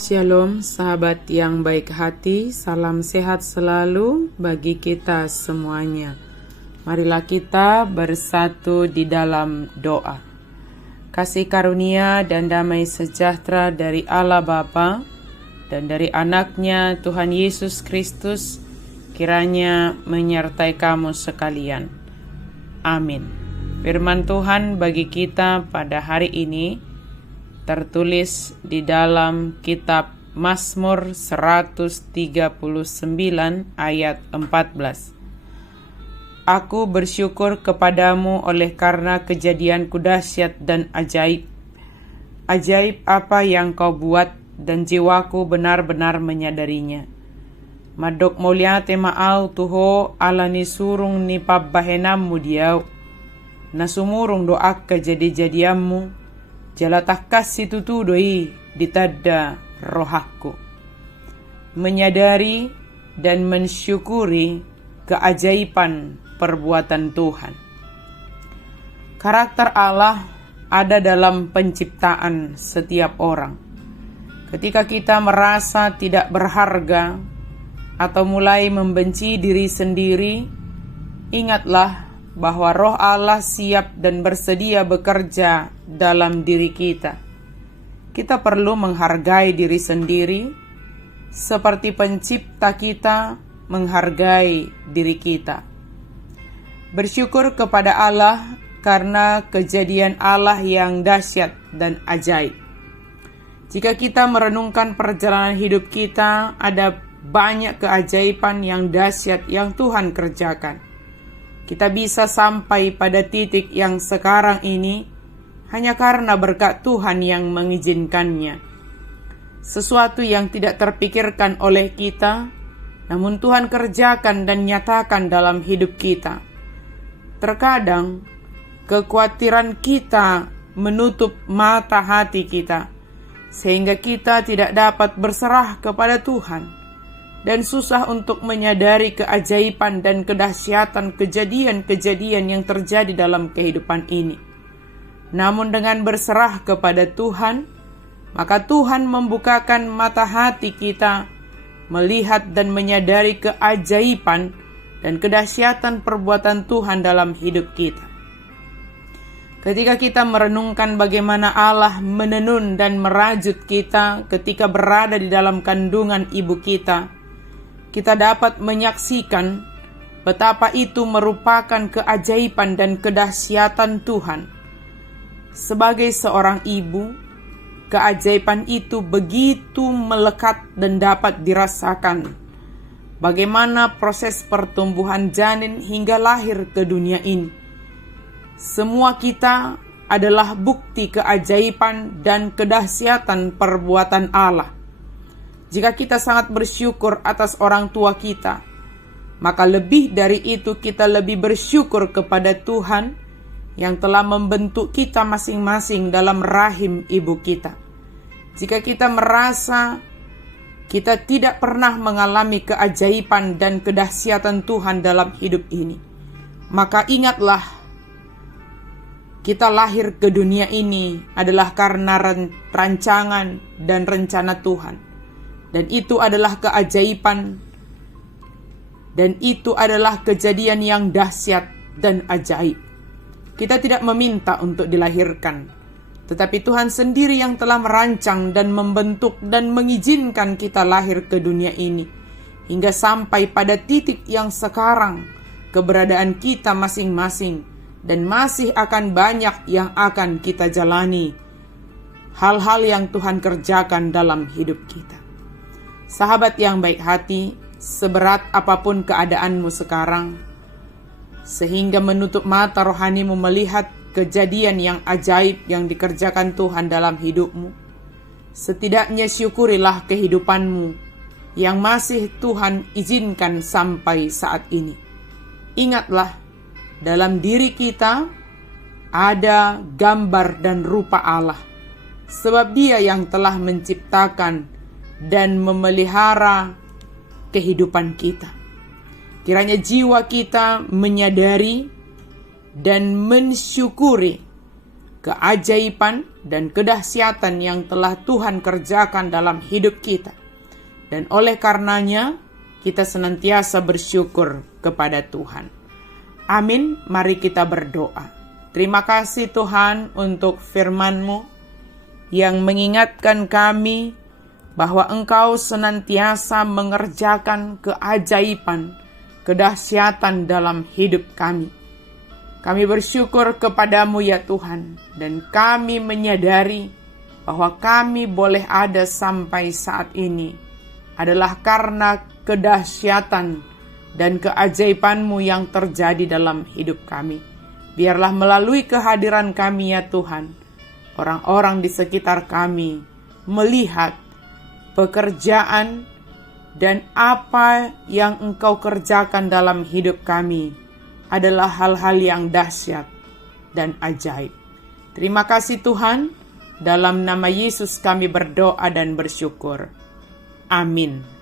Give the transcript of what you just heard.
Shalom sahabat yang baik hati, salam sehat selalu bagi kita semuanya. Marilah kita bersatu di dalam doa. Kasih karunia dan damai sejahtera dari Allah Bapa dan dari anaknya Tuhan Yesus Kristus kiranya menyertai kamu sekalian. Amin. Firman Tuhan bagi kita pada hari ini tertulis di dalam kitab Mazmur 139 ayat 14. Aku bersyukur kepadamu oleh karena kejadianku dahsyat dan ajaib. Ajaib apa yang kau buat dan jiwaku benar-benar menyadarinya. Madok mulia tema au tuho ala ni surung ni pabbahenam mudiau. Nasumurung doa kejadi-jadianmu. Jalatah kasih tutudoi ditadda rohaku. Menyadari dan mensyukuri keajaiban perbuatan Tuhan. Karakter Allah ada dalam penciptaan setiap orang. Ketika kita merasa tidak berharga atau mulai membenci diri sendiri, ingatlah bahwa Roh Allah siap dan bersedia bekerja dalam diri kita. Kita perlu menghargai diri sendiri seperti pencipta kita menghargai diri kita. Bersyukur kepada Allah karena kejadian Allah yang dahsyat dan ajaib. Jika kita merenungkan perjalanan hidup kita, ada banyak keajaiban yang dahsyat yang Tuhan kerjakan. Kita bisa sampai pada titik yang sekarang ini hanya karena berkat Tuhan yang mengizinkannya. Sesuatu yang tidak terpikirkan oleh kita, namun Tuhan kerjakan dan nyatakan dalam hidup kita. Terkadang, kekhawatiran kita menutup mata hati kita, sehingga kita tidak dapat berserah kepada Tuhan. Dan susah untuk menyadari keajaiban dan kedahsyatan kejadian-kejadian yang terjadi dalam kehidupan ini. Namun dengan berserah kepada Tuhan, maka Tuhan membukakan mata hati kita, melihat dan menyadari keajaiban dan kedahsyatan perbuatan Tuhan dalam hidup kita. Ketika kita merenungkan bagaimana Allah menenun dan merajut kita ketika berada di dalam kandungan ibu kita dapat menyaksikan betapa itu merupakan keajaiban dan kedahsyatan Tuhan. Sebagai seorang ibu, keajaiban itu begitu melekat dan dapat dirasakan. Bagaimana proses pertumbuhan janin hingga lahir ke dunia ini. Semua kita adalah bukti keajaiban dan kedahsyatan perbuatan Allah. Jika kita sangat bersyukur atas orang tua kita, maka lebih dari itu kita lebih bersyukur kepada Tuhan yang telah membentuk kita masing-masing dalam rahim ibu kita. Jika kita merasa kita tidak pernah mengalami keajaiban dan kedahsyatan Tuhan dalam hidup ini, maka ingatlah, kita lahir ke dunia ini adalah karena rancangan dan rencana Tuhan. Dan itu adalah keajaiban, dan itu adalah kejadian yang dahsyat dan ajaib. Kita tidak meminta untuk dilahirkan, tetapi Tuhan sendiri yang telah merancang dan membentuk dan mengizinkan kita lahir ke dunia ini, hingga sampai pada titik yang sekarang, keberadaan kita masing-masing, dan masih akan banyak yang akan kita jalani, hal-hal yang Tuhan kerjakan dalam hidup kita. Sahabat yang baik hati, seberat apapun keadaanmu sekarang, sehingga menutup mata rohanimu melihat kejadian yang ajaib yang dikerjakan Tuhan dalam hidupmu, setidaknya syukurilah kehidupanmu yang masih Tuhan izinkan sampai saat ini. Ingatlah, dalam diri kita ada gambar dan rupa Allah, sebab Dia yang telah menciptakan dan memelihara kehidupan kita. Kiranya jiwa kita menyadari dan mensyukuri keajaiban dan kedahsyatan yang telah Tuhan kerjakan dalam hidup kita. Dan oleh karenanya, kita senantiasa bersyukur kepada Tuhan. Amin, mari kita berdoa. Terima kasih Tuhan untuk firman-Mu yang mengingatkan kami bahwa Engkau senantiasa mengerjakan keajaiban, kedahsyatan dalam hidup kami. Kami bersyukur kepadamu ya Tuhan, dan kami menyadari bahwa kami boleh ada sampai saat ini adalah karena kedahsyatan dan keajaiban-Mu yang terjadi dalam hidup kami. Biarlah melalui kehadiran kami ya Tuhan, orang-orang di sekitar kami melihat pekerjaan dan apa yang Engkau kerjakan dalam hidup kami adalah hal-hal yang dahsyat dan ajaib. Terima kasih Tuhan, dalam nama Yesus kami berdoa dan bersyukur. Amin.